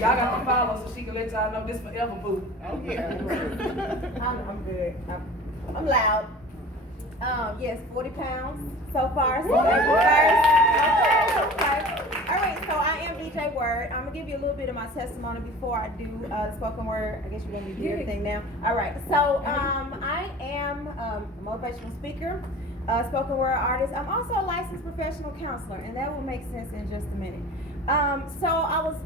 Y'all got to follow so she can let y'all know this forever, boo. Oh, yeah. I'm good. I'm loud. Yes, 40 pounds so far. So okay. All right, so I am DJ Word. I'm gonna give you a little bit of my testimony before I do the spoken word. I guess you're gonna do everything now. All right, so I am a motivational speaker, spoken word artist. I'm also a licensed professional counselor, and that will make sense in just a minute. So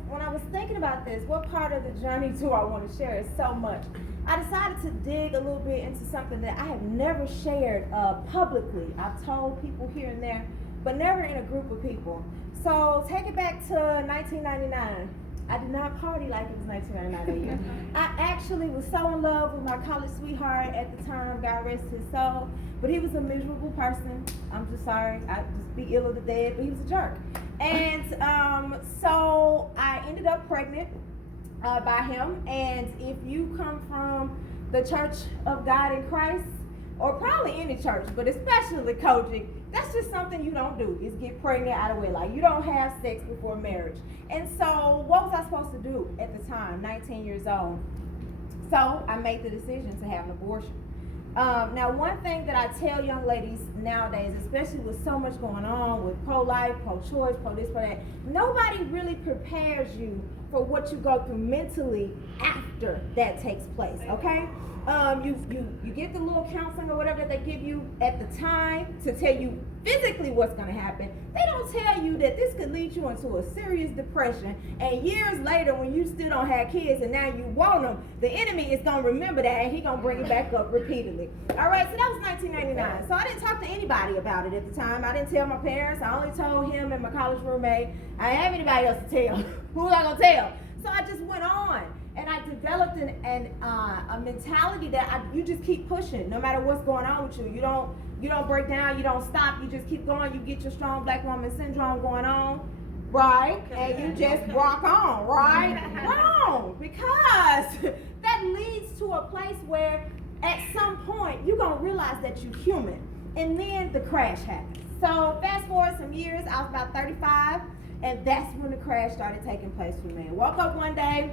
when I was thinking about this, what part of the journey do I want to share? Is so much. I decided to dig a little bit into something that I have never shared publicly. I've told people here and there, but never in a group of people. So take it back to 1999. I did not party like it was 1999. I actually was so in love with my college sweetheart at the time, God rest his soul. But he was a miserable person. I'm just sorry, I just be ill of the dead, but he was a jerk. And so I ended up pregnant by him. And if you come from the Church of God in Christ, or probably any church, but especially coaching, that's just something you don't do, is get pregnant out of wedlock. You don't have sex before marriage. And so what was I supposed to do at the time, 19 years old? So I made the decision to have an abortion. Now, one thing that I tell young ladies nowadays, especially with so much going on with pro-life, pro-choice, pro-this, pro-that, nobody really prepares you for what you go through mentally after that takes place, okay? You get the little counseling or whatever that they give you at the time to tell you physically what's going to happen. They don't tell you that this could lead you into a serious depression, and years later when you still don't have kids and now you want them, the enemy is going to remember that and he's going to bring it back up repeatedly. All right, so that was 1999. So I didn't talk to anybody about it at the time. I didn't tell my parents. I only told him and my college roommate. I didn't have anybody else to tell. Who was I going to tell? So I just went on. And I developed a mentality that you just keep pushing, no matter what's going on with you. You don't break down. You don't stop. You just keep going. You get your strong black woman syndrome going on, right? And you just rock on, right? Wrong, because that leads to a place where at some point you're gonna realize that you're human, and then the crash happens. So fast forward some years, I was about 35, and that's when the crash started taking place for me. I woke up one day.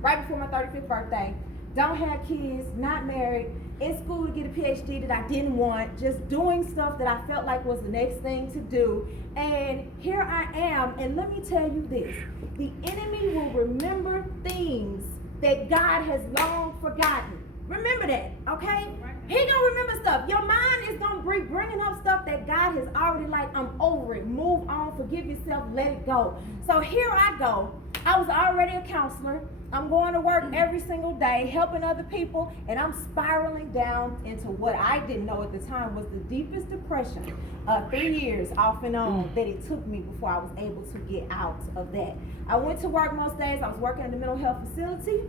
Right before my 35th birthday, don't have kids, not married, in school to get a PhD that I didn't want, just doing stuff that I felt like was the next thing to do. And here I am, and let me tell you this, the enemy will remember things that God has long forgotten. Remember that, okay? He gonna remember stuff. Your mind is gonna be bringing up stuff that God has already like, I'm over it, move on, forgive yourself, let it go. So here I go. I was already a counselor. I'm going to work every single day, helping other people, and I'm spiraling down into what I didn't know at the time was the deepest depression, 3 years off and on, that it took me before I was able to get out of that. I went to work most days. I was working in a mental health facility.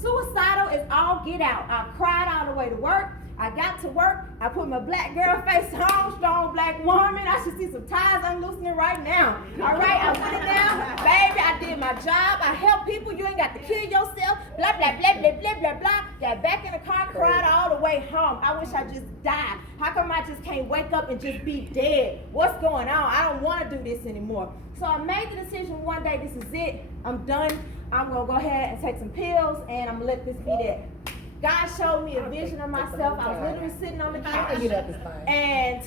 Suicidal as all get out. I cried all the way to work. I got to work. I put my black girl face on, strong black woman. I should see some ties unloosening right now. All right, I went in there, baby. I did my job. I helped people. You ain't got to kill yourself. Blah, blah, blah, blah, blah, blah, blah. Got back in the car, cried all the way home. I wish I just died. How come I just can't wake up and just be dead? What's going on? I don't want to do this anymore. So I made the decision one day, this is it. I'm done. I'm going to go ahead and take some pills, and I'm going to let this be that. God showed me a vision of myself. I was literally sitting on the couch, and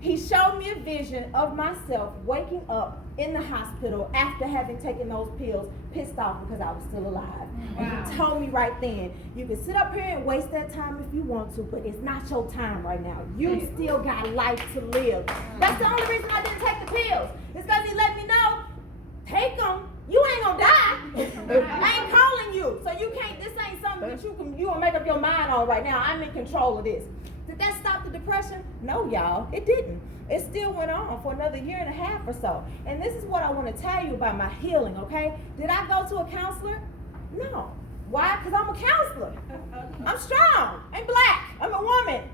he showed me a vision of myself waking up in the hospital after having taken those pills, pissed off because I was still alive. And he told me right then, you can sit up here and waste that time if you want to, but it's not your time right now. You still got life to live. That's the only reason I didn't take the pills. It's because he let me know, take them. You ain't gonna die. I ain't calling you. So you can't, this ain't something that you gonna make up your mind on right now. I'm in control of this. Did that stop the depression? No, y'all, it didn't. It still went on for another year and a half or so. And this is what I want to tell you about my healing, okay? Did I go to a counselor? No. Why? Because I'm a counselor. I'm strong. I'm black. I'm a woman.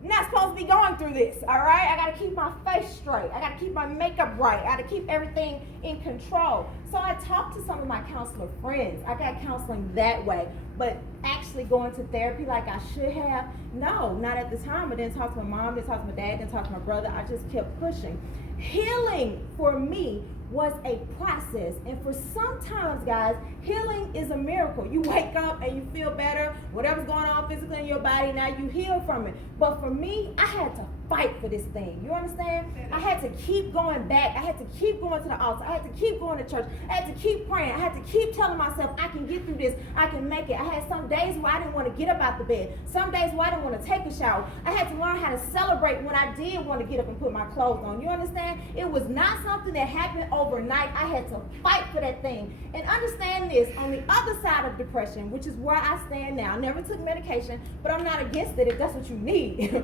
I'm not supposed to be going through this, all right? I got to keep my face straight. I got to keep my makeup right. I got to keep everything in control. So I talked to some of my counselor friends. I got counseling that way. But actually going to therapy like I should have, no, not at the time. I didn't talk to my mom, didn't talk to my dad, didn't talk to my brother. I just kept pushing. Healing for me was a process. And for sometimes, guys, healing is a miracle. You wake up and you feel better, whatever's going on physically in your body, now you heal from it. But for me, I had to fight for this thing. You understand? I had to keep going back. I had to keep going to the altar. I had to keep going to church. I had to keep praying. I had to keep telling myself, I can get through this. I can make it. I had some days where I didn't want to get up out the bed. Some days where I didn't want to take a shower. I had to learn how to celebrate when I did want to get up and put my clothes on. You understand? It was not something that happened overnight. I had to fight for that thing. And understand this, on the other side of depression, which is where I stand now, I never took medication, but I'm not against it if that's what you need.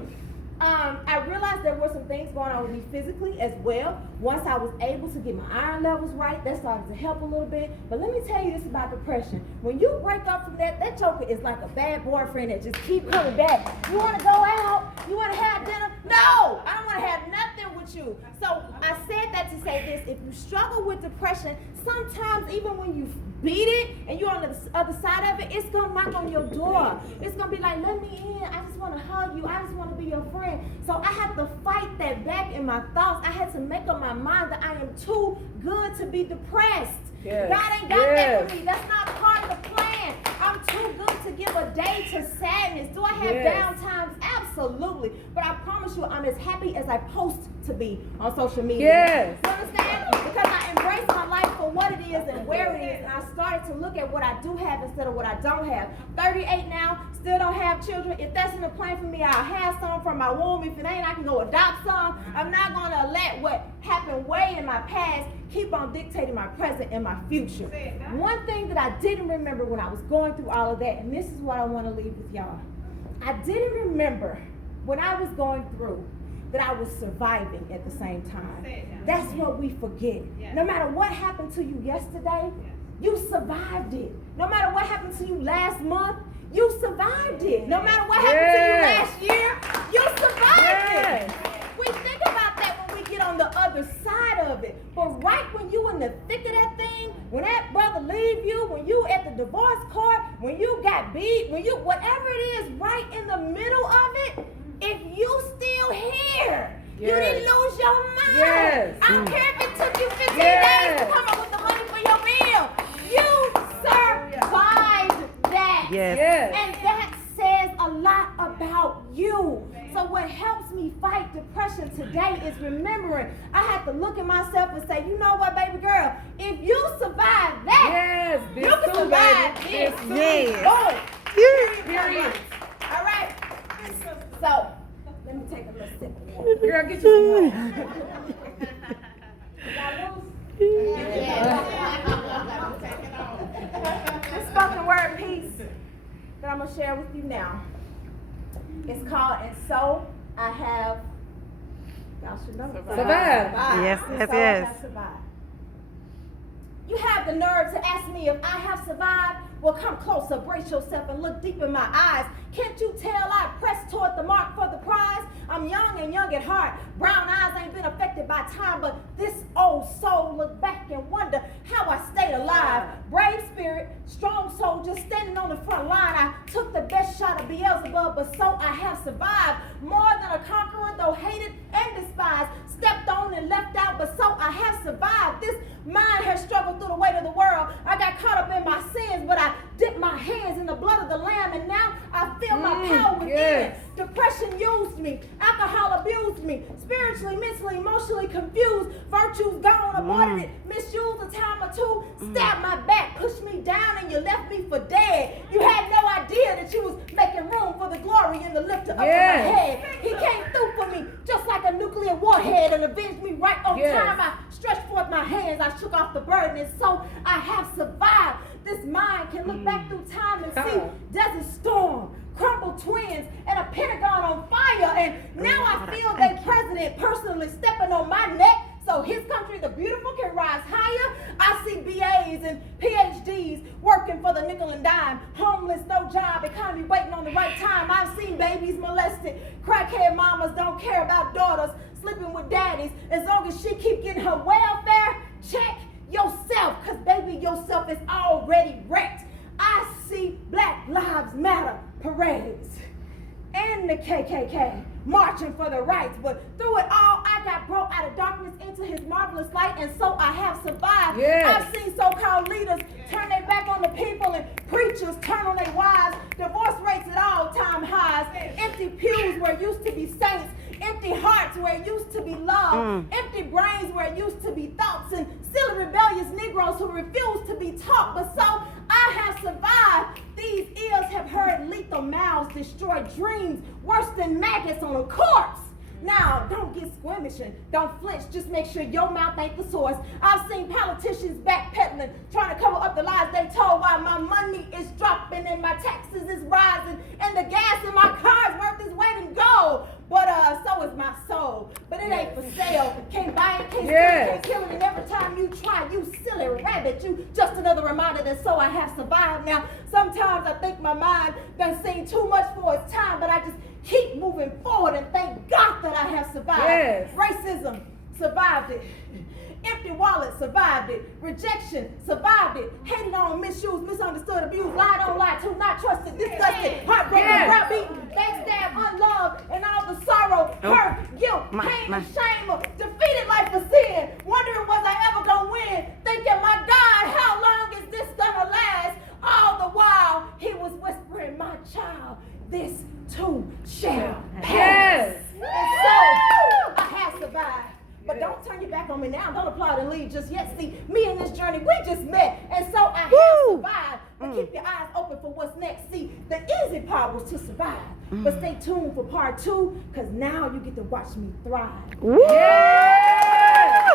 I realized there were some things going on with me physically as well. Once I was able to get my iron levels right, that started to help a little bit. But let me tell you this about depression. When you break up from that joker is like a bad boyfriend that just keep coming back. You want to go out? You want to have dinner? No! I don't want to have nothing with you. So I said that to say this. If you struggle with depression, sometimes even when you beat it and you're on the other side of it, it's going to knock on your door. It's going to be like, let me in. I just want to hug you. I just want to be your friend. So I had to fight that back in my thoughts. I had to make up my mind that I am too good to be depressed. Yes. God ain't got that for me. That's not part of the plan. I'm too good to give a day to sadness. Do I have down times? Absolutely. But I promise you, I'm as happy as I post to be on social media. Yes. You understand? Because I embrace my life for what it is and where it is. And I started to look at what I do have instead of what I don't have. 38 now, still don't have children. If that's in the plan for me, I'll have some from my womb. If it ain't, I can go adopt some. I'm not going to let what happened way in my past keep on dictating my present and my future. One thing that I didn't remember when I was going through all of that, and this is what I want to leave with y'all. I didn't remember when I was going through that I was surviving at the same time. That's what we forget. No matter what happened to you yesterday, you survived it. No matter what happened to you last month, you survived it. No matter what happened to you last year, you survived it. We think about that when we get on the other side of it. But right when you in the thick of that thing, when that brother leave you, when you at the divorce court, when you got beat, when you, whatever it is, right in the middle of it, if you still here, you didn't lose your mind. I don't care if it took you 15 days to come up with the money for your bill. You survived that. And that says a lot about you. So what helps me fight depression today is remembering I have to look at myself and say, you know what, baby girl, if you survive that, you can survive this. Period. All right. So let me take a little sip of that. Girl, get you some more. This spoken word piece that I'm going to share with you now, it's called And So I Have, y'all should know, Survived. Yes, And yes, so I yes. have survived. You have the nerve to ask me if I have survived? Well, come closer, brace yourself, and look deep in my eyes. Can't you tell I press toward the mark for the prize? I'm young and young at heart. Brown eyes ain't been affected by time, but this old soul look back and wonder how I stayed alive. Brave spirit, strong soldier, standing on the front line. I took the best shot of Beelzebub, but so I have survived. More than a conqueror, though hated and despised. Stepped on and left out, but so I have survived. This mind has struggled through the weight of the world. I got caught up in my sins, but I dipped my hands in the blood of the Lamb, and now I feel my power within. Depression used me. Alcohol abused me. Spiritually, mentally, emotionally confused. Virtue's gone, aborted it. Misused a time or two. Stabbed my back, pushed me down, and you left me for dead. You had no idea that you was making room for the glory in the lifter up of my head. He came through for me just like a nuclear warhead and avenged me right on time. I stretched forth my hands. I shook off the burden, and so I have survived. This mind can look back through time and see Desert Storm, crumbled twins, and a Pentagon on fire. And now I feel that president personally stepping on my neck so his country, the beautiful, can rise higher. I see BAs and PhDs working for the nickel and dime. Homeless, no job, economy waiting on the right time. I've seen babies molested. Crackhead mamas don't care about daughters sleeping with daddies. As long as she keep getting her welfare check, yourself, because baby, yourself is already wrecked. I see Black Lives Matter parades and the KKK marching for the rights, but through it all, I got brought out of darkness into his marvelous light, and so I have survived. Yes. I've seen so-called leaders turn their back on the people and preachers turn on their wives, divorce rates at all-time highs, empty pews where it used to be saints, empty hearts where it used to be love, empty brains where it used to be thoughts, and silly rebellious Negroes who refuse to be taught. But so I have survived. These ears have heard lethal mouths destroy dreams worse than maggots on a corpse. Now, don't get squeamish and don't flinch. Just make sure your mouth ain't the source. I've seen politicians backpedaling, trying to cover up the lies they told while my money is dropping and my taxes is rising and the gas in my car is worth its weight in gold. But so is my soul. But it ain't for sale. Can't buy it, can't steal it, can't kill it. And every time you try, you silly rabbit, you just another reminder that so I have survived. Now, sometimes I think my mind done seen too much for its time, but I just keep moving forward and thank God that I have survived. Yes. Racism, survived it. Empty wallet, survived it. Rejection, survived it. Hated on, misused, misunderstood, abused, lied on, lied to, not trusted, disgusted, heartbroken, browbeaten, backstabbed, unloved, and all the sorrow, hurt, guilt, pain, and shame of defeated life of sin. Wondering was I ever gonna win? Thinking, my God, how long is this gonna last? All the while, he was whispering, my child, this too shall pass. Yes. And so, I have survived. But don't turn your back on me now. Don't applaud and leave just yet. See, me and this journey, we just met. And so I have survived. But keep your eyes open for what's next. See, the easy part was to survive. But stay tuned for part 2, because now you get to watch me thrive. Yes.